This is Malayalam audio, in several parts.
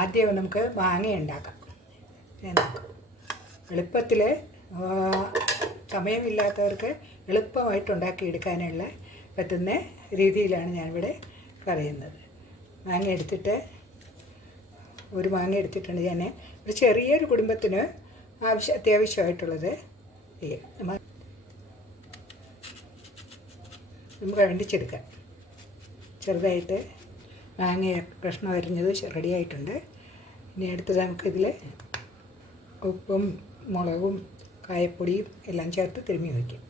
ആദ്യം നമുക്ക് മാങ്ങ ഉണ്ടാക്കാം. എളുപ്പത്തിൽ സമയമില്ലാത്തവർക്ക് എളുപ്പമായിട്ട് ഉണ്ടാക്കിയെടുക്കാനുള്ള പറ്റുന്ന രീതിയിലാണ് ഞാനിവിടെ പറയുന്നത്. മാങ്ങ എടുത്തിട്ട് ഒരു മാങ്ങ എടുത്തിട്ടുണ്ട് ഞാൻ. ഒരു ചെറിയൊരു കുടുംബത്തിന് അത്യാവശ്യമായിട്ടുള്ളത് നമുക്ക് വേണ്ടിച്ചെടുക്കാം. ചെറുതായിട്ട് മാങ്ങ കഷ്ണം അരിഞ്ഞത് റെഡിയായിട്ടുണ്ട്. ഇനി അടുത്തത് നമുക്കിതിൽ ഉപ്പും മുളകും കായപ്പൊടിയും എല്ലാം ചേർത്ത് തിരുമ്മി വയ്ക്കും.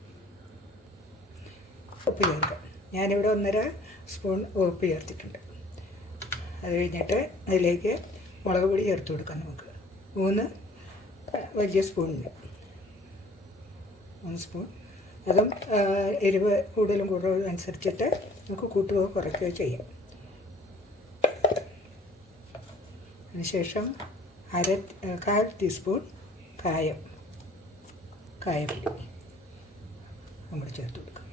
ഉപ്പ് ചേർക്കാം. ഞാനിവിടെ 1.5 സ്പൂൺ ഉപ്പ് ചേർത്തിട്ടുണ്ട്. അത് കഴിഞ്ഞിട്ട് അതിലേക്ക് മുളക് പൊടി ചേർത്ത് കൊടുക്കാം. നമുക്ക് 3 വലിയ സ്പൂണിന് 3 സ്പൂൺ. അതും എരിവ് കൂടുതലും കുറവും അനുസരിച്ചിട്ട് നമുക്ക് കൂട്ടുകയോ കുറയ്ക്കുകയോ ചെയ്യാം. അതിനുശേഷം 1/4 ടീസ്പൂൺ കായപ്പൊടി നമ്മൾ ചേർത്ത് കൊടുക്കാം.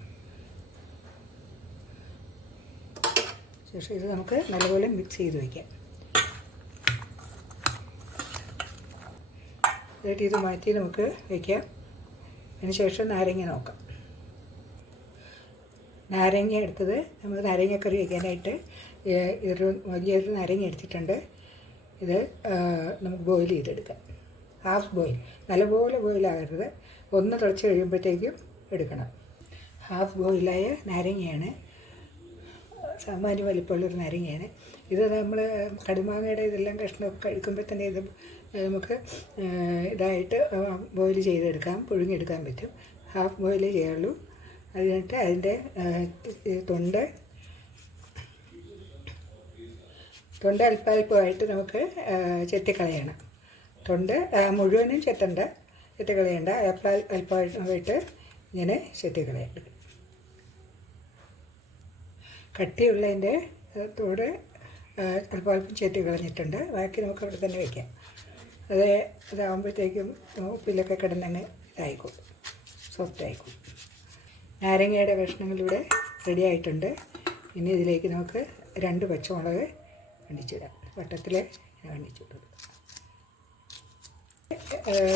ശേഷം ഇത് നമുക്ക് നല്ലപോലെ മിക്സ് ചെയ്ത് വയ്ക്കാം. എന്നിട്ട് ഇത് മാറ്റി നമുക്ക് വയ്ക്കാം. അതിനുശേഷം നാരങ്ങ നോക്കാം. നാരങ്ങ എടുത്തത് നമുക്ക് നാരങ്ങക്കറി വയ്ക്കാനായിട്ട് വലിയൊരു നാരങ്ങ എടുത്തിട്ടുണ്ട്. ഇത് നമുക്ക് ബോയിൽ ചെയ്തെടുക്കാം. ഹാഫ് ബോയിൽ, നല്ലപോലെ ബോയിലാകരുത്. ഒന്ന് തിളച്ച് കഴിയുമ്പോഴത്തേക്കും എടുക്കണം. ഹാഫ് ബോയിലായ നാരങ്ങയാണ്, സാമാന്യ വലിപ്പമുള്ളൊരു നാരങ്ങയാണ്. ഇത് നമ്മൾ കടുമാങ്ങയുടെ ഇതെല്ലാം കഷ്ണമൊക്കെ കഴിക്കുമ്പോൾ തന്നെ ഇത് നമുക്ക് ഇതായിട്ട് ബോയിൽ ചെയ്തെടുക്കാം, പുഴുങ്ങിയെടുക്കാൻ പറ്റും. ഹാഫ് ബോയിലേ ചെയ്യുള്ളൂ. അത് കഴിഞ്ഞിട്ട് അതിൻ്റെ തൊണ്ട് അല്പാൽപ്പമായിട്ട് നമുക്ക് ചെത്തിക്കളയണം. തൊണ്ട് മുഴുവനും ചെത്തിക്കളയണ്ട, അല്പമായിട്ട് ഇങ്ങനെ ചെത്തിക്കളയണം. കട്ടിയുള്ളതിൻ്റെ തോട് അല്പം ചെത്തി കളഞ്ഞിട്ടുണ്ട്. ബാക്കി നമുക്ക് അവിടെ തന്നെ വയ്ക്കാം. അതാകുമ്പോഴത്തേക്കും ഉപ്പിലൊക്കെ കിടന്നങ്ങ് ഇതായിക്കോളും, സോഫ്റ്റ് ആയിക്കോളും. നാരങ്ങയുടെ കഷ്ണങ്ങളിവിടെ റെഡി ആയിട്ടുണ്ട്. ഇനി ഇതിലേക്ക് നമുക്ക് 2 പച്ചമുളക് കണ്ടിച്ചിടാം. വട്ടത്തിൽ കണ്ടിച്ചിട്ട്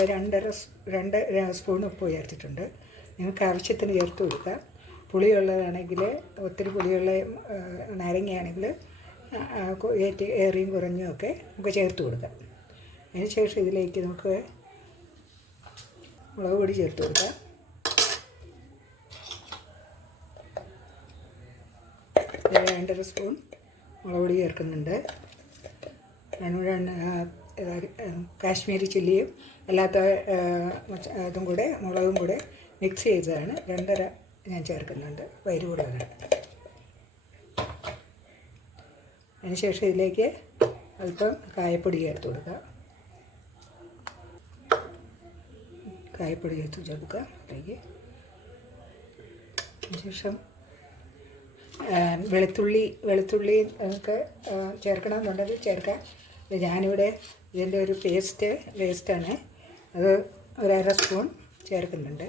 2 സ്പൂൺ ഉപ്പ് ചേർത്തിട്ടുണ്ട്. നിങ്ങൾക്ക് ആവശ്യത്തിന് ചേർത്ത് കൊടുക്കാം. പുളിയുള്ളതാണെങ്കിൽ, ഒത്തിരി പുളിയുള്ള നാരങ്ങയാണെങ്കിൽ ഏറിയും കുറഞ്ഞും ഒക്കെ നമുക്ക് ചേർത്ത് കൊടുക്കാം. അതിനുശേഷം ഇതിലേക്ക് നമുക്ക് മുളക് പൊടി ചേർത്ത് കൊടുക്കാം. 2.5 സ്പൂൺ മുളക് പൊടി ചേർക്കുന്നുണ്ട്. കാശ്മീരി ചില്ലിയും അല്ലാത്ത അതും കൂടെ മുളകും കൂടെ മിക്സ് ചെയ്തതാണ്. 2.5 ഞാൻ ചേർക്കുന്നുണ്ട്, എരിവുള്ളതാണ്. അതിനുശേഷം ഇതിലേക്ക് അല്പം കായപ്പൊടി ചേർത്ത് കൊടുക്കുക. കായപ്പൊടി ചേർത്ത് കൊടുക്കുക അതിലേക്ക്. അതിനുശേഷം വെളുത്തുള്ളി നമുക്ക് ചേർക്കണമെന്നുണ്ടെങ്കിൽ ചേർക്കാം. ഞാനിവിടെ ഇതിൻ്റെ ഒരു പേസ്റ്റാണ്, അത് 1/2 സ്പൂൺ ചേർക്കുന്നുണ്ട്.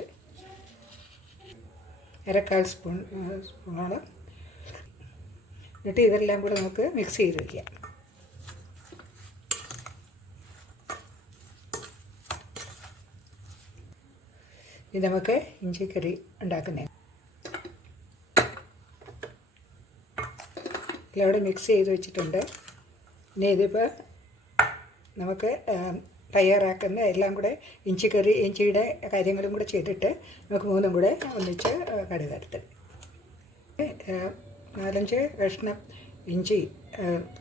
1/4 സ്പൂണോളം. എന്നിട്ട് ഇതെല്ലാം കൂടെ നമുക്ക് മിക്സ് ചെയ്ത് വയ്ക്കാം. ഇത് നമുക്ക് ഇഞ്ചിക്കറി ഉണ്ടാക്കുന്നതാണ്. ഇതവിടെ മിക്സ് ചെയ്ത് വെച്ചിട്ടുണ്ട്. ഇനി ഇതിപ്പോൾ നമുക്ക് തയ്യാറാക്കുന്ന എല്ലാം കൂടെ ഇഞ്ചിയുടെ കാര്യങ്ങളും കൂടെ ചെയ്തിട്ട് നമുക്ക് 3 കൂടെ ഒന്നിച്ച് കടുക് വറുത്ത് 4-5 കഷ്ണം ഇഞ്ചി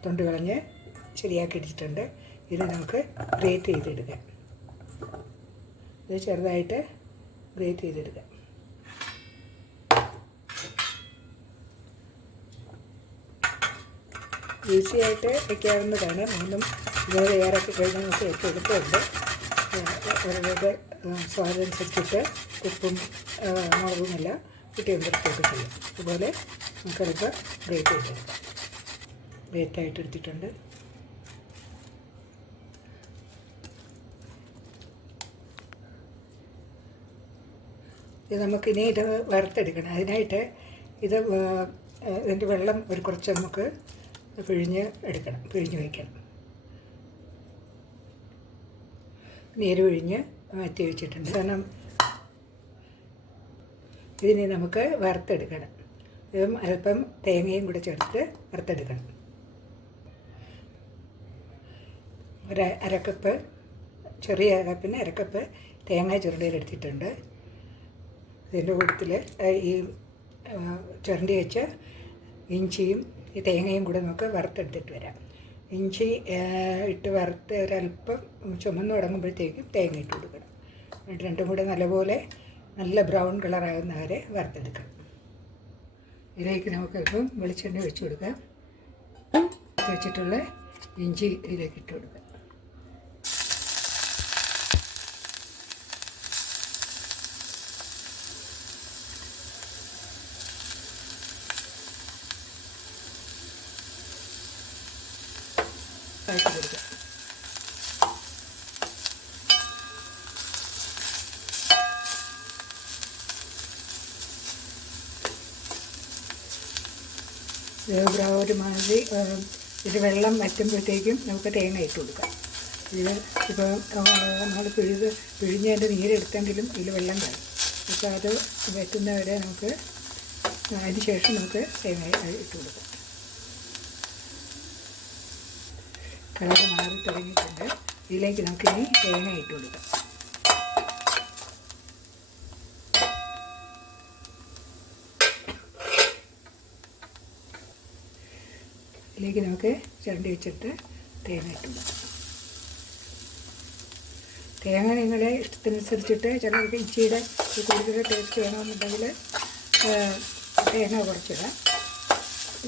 തൊണ്ട് കളഞ്ഞ് ശരിയാക്കി എടുത്തിട്ടുണ്ട്. ഇത് നമുക്ക് ഗ്രേറ്റ് ചെയ്തെടുക്കാം. ഇത് ചെറുതായിട്ട് ഗ്രേറ്റ് ചെയ്തെടുക്കാം. ഈസി ആയിട്ട് വയ്ക്കാവുന്നതാണ്. 3 ഇങ്ങനെ തയ്യാറാക്കി കഴിഞ്ഞാൽ നമുക്ക് ഏറ്റവും എളുപ്പമുണ്ട്. അവരുടെ സ്വാദനുസരിച്ചിട്ട് ഉപ്പും മുളകുമെല്ലാം കുട്ടികൾക്കൊക്കെ ചെയ്യും. അതുപോലെ നമുക്കതൊക്കെ ഗ്രേറ്റ് ചെയ്തെടുക്കാം. ഗ്രേറ്റായിട്ട് എടുത്തിട്ടുണ്ട്. ഇത് നമുക്കിനി ഇത് വറുത്തെടുക്കണം. അതിനായിട്ട് ഇതിൻ്റെ വെള്ളം കുറച്ച് നമുക്ക് പിഴിഞ്ഞ് വയ്ക്കണം. നീര് പിഴിഞ്ഞ് മാറ്റി വെച്ചിട്ടുണ്ട്. കാരണം ഇതിനെ നമുക്ക് വറുത്തെടുക്കണം. ഇതും അല്പം തേങ്ങയും കൂടെ ചേർത്ത് വറുത്തെടുക്കണം. ഒരു അരക്കപ്പ്, ചെറിയ കപ്പിന് അരക്കപ്പ് തേങ്ങ ചുരണ്ടിയിലെടുത്തിട്ടുണ്ട്. ഇതിൻ്റെ കൂട്ടത്തിൽ ഈ ചുരണ്ടി വെച്ച ഇഞ്ചിയും ഈ തേങ്ങയും കൂടെ നമുക്ക് വറുത്തെടുത്തിട്ട് വരാം. ഇഞ്ചി ഇട്ട് വറുത്ത് ഒരല്പം ചുമന്ന് തുടങ്ങുമ്പോഴത്തേക്കും തേങ്ങ ഇട്ട് കൊടുക്കണം. എന്നിട്ട് രണ്ടും കൂടെ നല്ലപോലെ നല്ല ബ്രൗൺ കളറാകുന്ന വരെ വറുത്തെടുക്കണം. ഇതിലേക്ക് നമുക്ക് ഇപ്പം വെളിച്ചെണ്ണ ഒഴിച്ച് കൊടുക്കാം. വെച്ചിട്ടുള്ള ഇഞ്ചി ഇതിലേക്ക് ഇട്ട് കൊടുക്കാം. വഴറ്റി കൊടുക്കുക. ഒരുമാതിരി ഇത് വെള്ളം വറ്റുമ്പോഴത്തേക്കും നമുക്ക് തേങ്ങ ഇട്ട് കൊടുക്കാം. ഇത് ഇപ്പോൾ നമ്മൾ പിഴിഞ്ഞതിൻ്റെ നീരെടുത്തെങ്കിലും ഇതിൽ വെള്ളം കാണും. ഇപ്പോൾ അത് വറ്റുന്നവരെ നമുക്ക് അതിന് ശേഷം നമുക്ക് തേങ്ങ ഇട്ട് കൊടുക്കാം. കളർ മാറി തുടങ്ങിയിട്ടുണ്ട്. ഇതിലേക്ക് നമുക്കിനി തേങ്ങ ഇട്ട് കൊടുക്കാം. ഇതിലേക്ക് നമുക്ക് ചുരണ്ടി വെച്ചിട്ട് തേങ്ങ ഇട്ട് കൊടുക്കാം. തേങ്ങ നിങ്ങളുടെ ഇഷ്ടത്തിനനുസരിച്ചിട്ട് ചിലർക്ക് ഇച്ചിയുടെ കൂടുതൽ ടേസ്റ്റ് വേണമെന്നുണ്ടെങ്കിൽ തേങ്ങ കുറച്ചിടാം.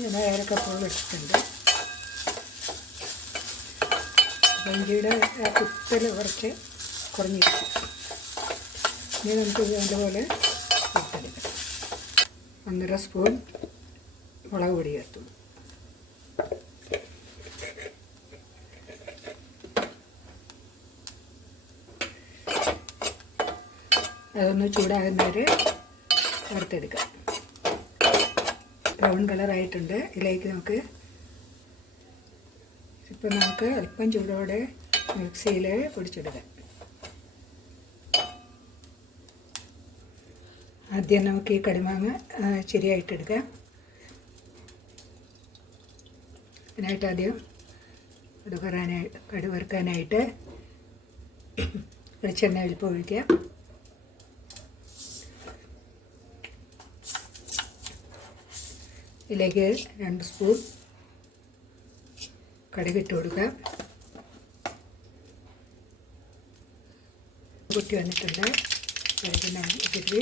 ഞാൻ ഏലക്കപ്പുകൾ ഇട്ടിട്ടുണ്ട്. ഇഞ്ചിയുടെ കുത്തൽ കുറച്ച് കുറഞ്ഞിരിക്കും. ഇനി നമുക്ക് നല്ലപോലെ ഇട്ടെടുക്കാം. 1.5 സ്പൂൺ മുളക് പൊടി ചേർത്തു. അതൊന്ന് ചൂടാകുന്നവരെ വറുത്തെടുക്കാം. ബ്രൗൺ കളറായിട്ടുണ്ട്. ഇതിലേക്ക് നമുക്ക് ഇപ്പം നമുക്ക് അല്പം ചൂടോടെ മിക്സിയിൽ പൊടിച്ചെടുക്കാം. ആദ്യം നമുക്ക് ഈ കടുമാങ്ങ ശരിയായിട്ടെടുക്കാം. അതിനായിട്ട് ആദ്യം കടുക് വറുക്കാനായിട്ട് വെളിച്ചെണ്ണ അല്പം ഒഴിക്കാം. ഇതിലേക്ക് 2 സ്പൂൺ കടുകിട്ട് കൊടുക്കാം. പൊട്ടി വന്നിട്ടുണ്ട്. കടുകിട്ട്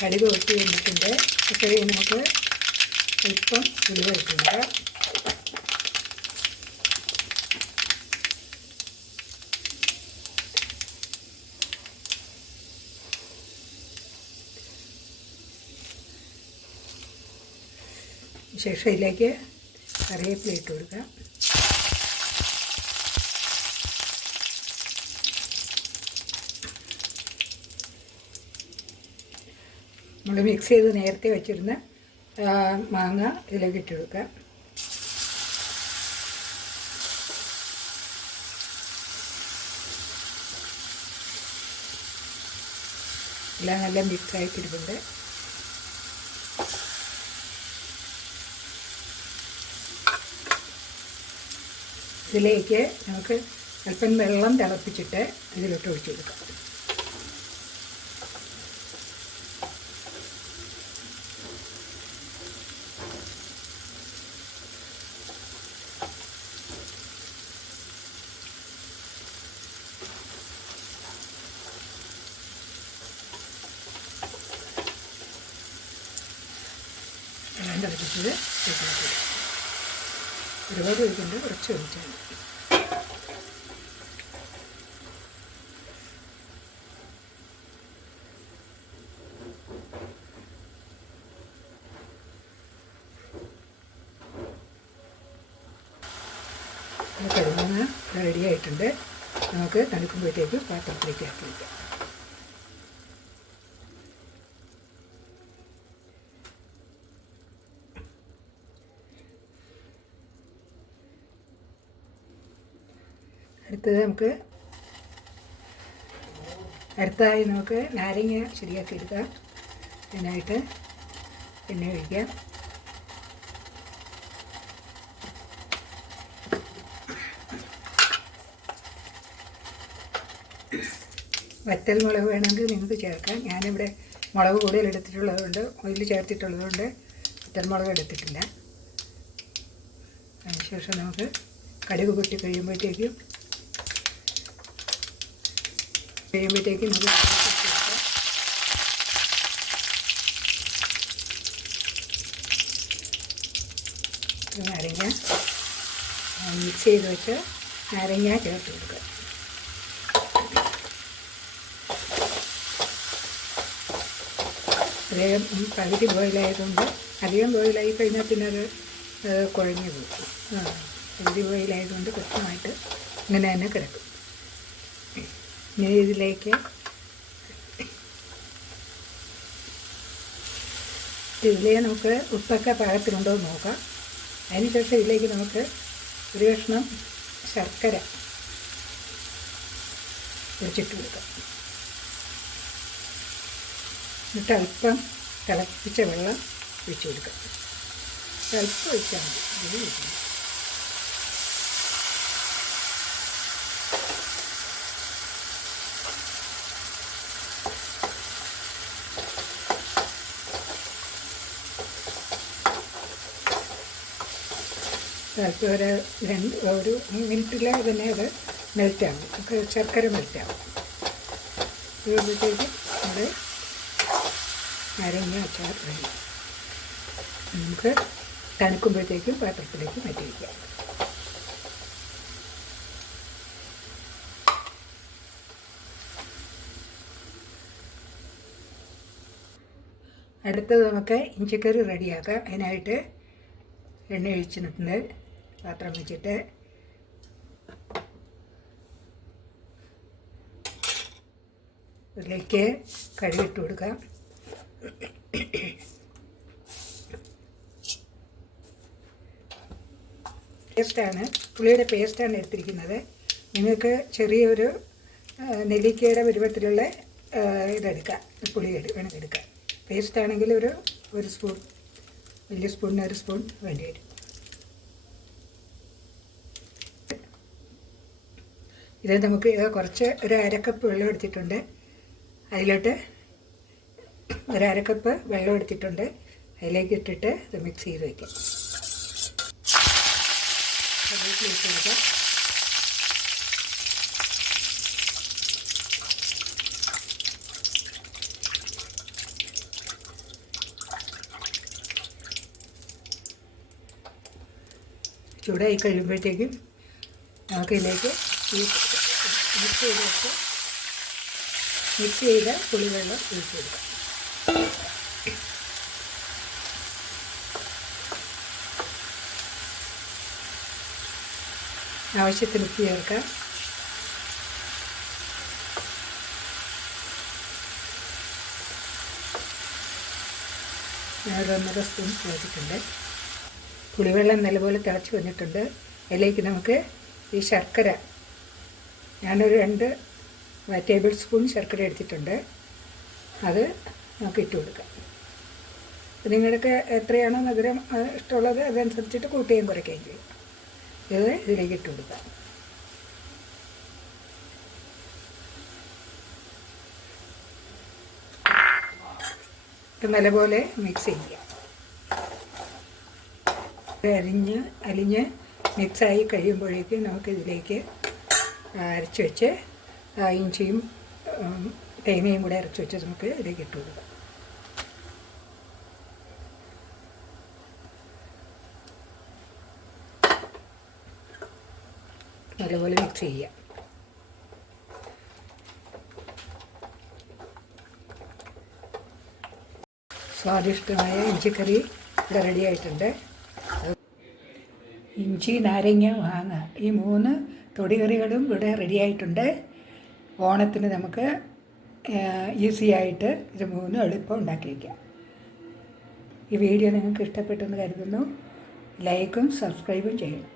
കടുക് പൊട്ടി വന്നിട്ടുണ്ട്. അപ്പോൾ നമുക്ക് അല്പം ഉലുവ ഇട്ട് കൊടുക്കാം. ശേഷം ഇതിലേക്ക് കറിവേപ്പില ഇട്ട് കൊടുക്കാം. നമ്മൾ മിക്സ് ചെയ്ത് നേരത്തെ വെച്ചിരുന്ന മാങ്ങ ഇതിലേക്ക് ഇട്ട് കൊടുക്കാം. എല്ലാം നല്ല മിക്സായിട്ടിരിപ്പുണ്ട്. ഇതിലേക്ക് നമുക്ക് അല്പം വെള്ളം തിളപ്പിച്ചിട്ട് ഇതിലോട്ട് ഒഴിച്ചു കൊടുക്കാം. വെള്ളം തിളപ്പിച്ചത് ഒരുപാട് ഒഴിക്കുന്നുണ്ട്, കുറച്ച് ഒഴിച്ചാൽ മതി. കടുമാങ്ങ റെഡി ആയിട്ടുണ്ട്. നമുക്ക് തണുക്കുമ്പോഴത്തേക്ക് പാത്രത്തിലേക്ക് ആക്കി വയ്ക്കാം. അടുത്തതായി നമുക്ക് നാരങ്ങ ശരിയാക്കി എടുക്കാം. അതിനായിട്ട് എണ്ണ ഒഴിക്കാം. വറ്റൽ മുളക് വേണമെങ്കിൽ നിങ്ങൾക്ക് ചേർക്കാം. ഞാനിവിടെ മുളക് കൂടുതൽ എടുത്തിട്ടുള്ളതുകൊണ്ട്, ഓയിൽ ചേർത്തിട്ടുള്ളതുകൊണ്ട് വറ്റൽ മുളക് എടുത്തിട്ടില്ല. അതിനുശേഷം നമുക്ക് കടുക് പൊട്ടി കഴിയുമ്പോഴത്തേക്കും നമുക്ക് നാരങ്ങ മിക്സ് ചെയ്ത് വെച്ച് നാരങ്ങ ചേർത്ത് കൊടുക്കുക. പകുതി ബോയിലായതുകൊണ്ട്, അധികം ബോയിലായി കഴിഞ്ഞാൽ പിന്നെ അത് കുഴഞ്ഞു പോകും. പകുതി ബോയിലായതുകൊണ്ട് കൃത്യമായിട്ട് ഇങ്ങനെ തന്നെ കിടക്കും. ഇനി ഇതിലേക്ക് നമുക്ക് ഉപ്പൊക്കെ പാകത്തിനുണ്ടോ എന്ന് നോക്കാം. അതിനുശേഷം ഇതിലേക്ക് നമുക്ക് ഒരു കഷ്ണം ശർക്കര പൊടിച്ചിട്ട് കൊടുക്കാം. എന്നിട്ട് അല്പം തിളപ്പിച്ച വെള്ളം ഒഴിച്ച് കൊടുക്കാം. അല്പം ഒഴിച്ചാൽ മതി. അല്പം ഒരു മിനിറ്റിൽ തന്നെ അത് മെൽറ്റാകും. ശർക്കര മെൽറ്റാകും. ഇതുമ്പോഴത്തേക്കും നമ്മൾ നാരങ്ങ അച്ചാർ റെഡി. നമുക്ക് തണുക്കുമ്പോഴത്തേക്കും പാത്രത്തിലേക്ക് മാറ്റി വയ്ക്കാം. അടുത്തത് നമുക്ക് ഇഞ്ചിക്കറി റെഡിയാക്കാം. അതിനായിട്ട് എണ്ണ ഒഴിച്ചിട്ടുണ്ട്. പാത്രം വെച്ചിട്ട് ഇതിലേക്ക് കടുകിട്ട് കൊടുക്കാം. പുളിയുടെ പേസ്റ്റാണ് എടുത്തിരിക്കുന്നത്. നിങ്ങൾക്ക് ചെറിയൊരു നെല്ലിക്കയുടെ പരുവത്തിലുള്ള ഇതെടുക്കാം, പുളി വേണമെങ്കിൽ എടുക്കാം. പേസ്റ്റാണെങ്കിൽ ഒരു സ്പൂൺ, വലിയ സ്പൂണിന് ഒരു സ്പൂൺ വേണ്ടി വരും. ഇത് നമുക്ക് കുറച്ച് ഒരു അരക്കപ്പ് വെള്ളം എടുത്തിട്ടുണ്ട്. അതിലോട്ട് ഒരു അരക്കപ്പ് വെള്ളം എടുത്തിട്ടുണ്ട്. അതിലേക്ക് ഇട്ടിട്ട് ഇത് മിക്സ് ചെയ്ത് വയ്ക്കാം. അതിലേക്ക് ഇട്ട് കൊടുക്കാം. ചൂടായി കഴിയുമ്പോഴത്തേക്കും നമുക്കിതിലേക്ക് മിക്സ് ചെയ്ത പുളിവെള്ളം ഒഴിച്ച് കൊടുക്കാം. ആവശ്യത്തിന് ഉപ്പ് ചേർക്കാം. ഞാൻ 1.5 സ്പൂൺ ചേർത്തിട്ടുണ്ട്. പുളിവെള്ളം നല്ലപോലെ തിളച്ച് വന്നിട്ടുണ്ട്. അതിലേക്ക് നമുക്ക് ഈ ശർക്കര, ഞാനൊരു 2 ടേബിൾ സ്പൂൺ ശർക്കര എടുത്തിട്ടുണ്ട്. അത് നമുക്ക് ഇട്ട് കൊടുക്കാം. നിങ്ങൾക്ക് എത്രയാണോ മധുരം ഇഷ്ടമുള്ളത് അതനുസരിച്ചിട്ട് കൂട്ടുകയും കുറയ്ക്കുകയും ചെയ്യും. ഇത് ഇതിലേക്ക് ഇട്ട് കൊടുക്കാം. ഇത് നല്ലപോലെ മിക്സ് ചെയ്യുക. അലിഞ്ഞ് മിക്സായി കഴിയുമ്പോഴേക്കും നമുക്കിതിലേക്ക് അരച്ച് വെച്ച് ഇഞ്ചിയും തേങ്ങയും കൂടെ അരച്ച് വെച്ച് നമുക്ക് ഇതിലേക്ക് ഇട്ട് കൊടുക്കാം. നല്ലപോലെ മിക്സ് ചെയ്യുക. സ്വാദിഷ്ടമായ ഇഞ്ചിക്കറി ഇവിടെ റെഡി ആയിട്ടുണ്ട്. ഇഞ്ചി, നാരങ്ങ, മാങ്ങ ഈ 3 തൊടികറികളും ഇവിടെ റെഡി ആയിട്ടുണ്ട്. ഓണത്തിന് നമുക്ക് ഈസി ആയിട്ട് ഇത് 3 എളുപ്പം ഉണ്ടാക്കി വയ്ക്കാം. ഈ വീഡിയോ നിങ്ങൾക്ക് ഇഷ്ടപ്പെട്ടെന്ന് കരുതുന്നു. ലൈക്കും സബ്സ്ക്രൈബും ചെയ്യണം.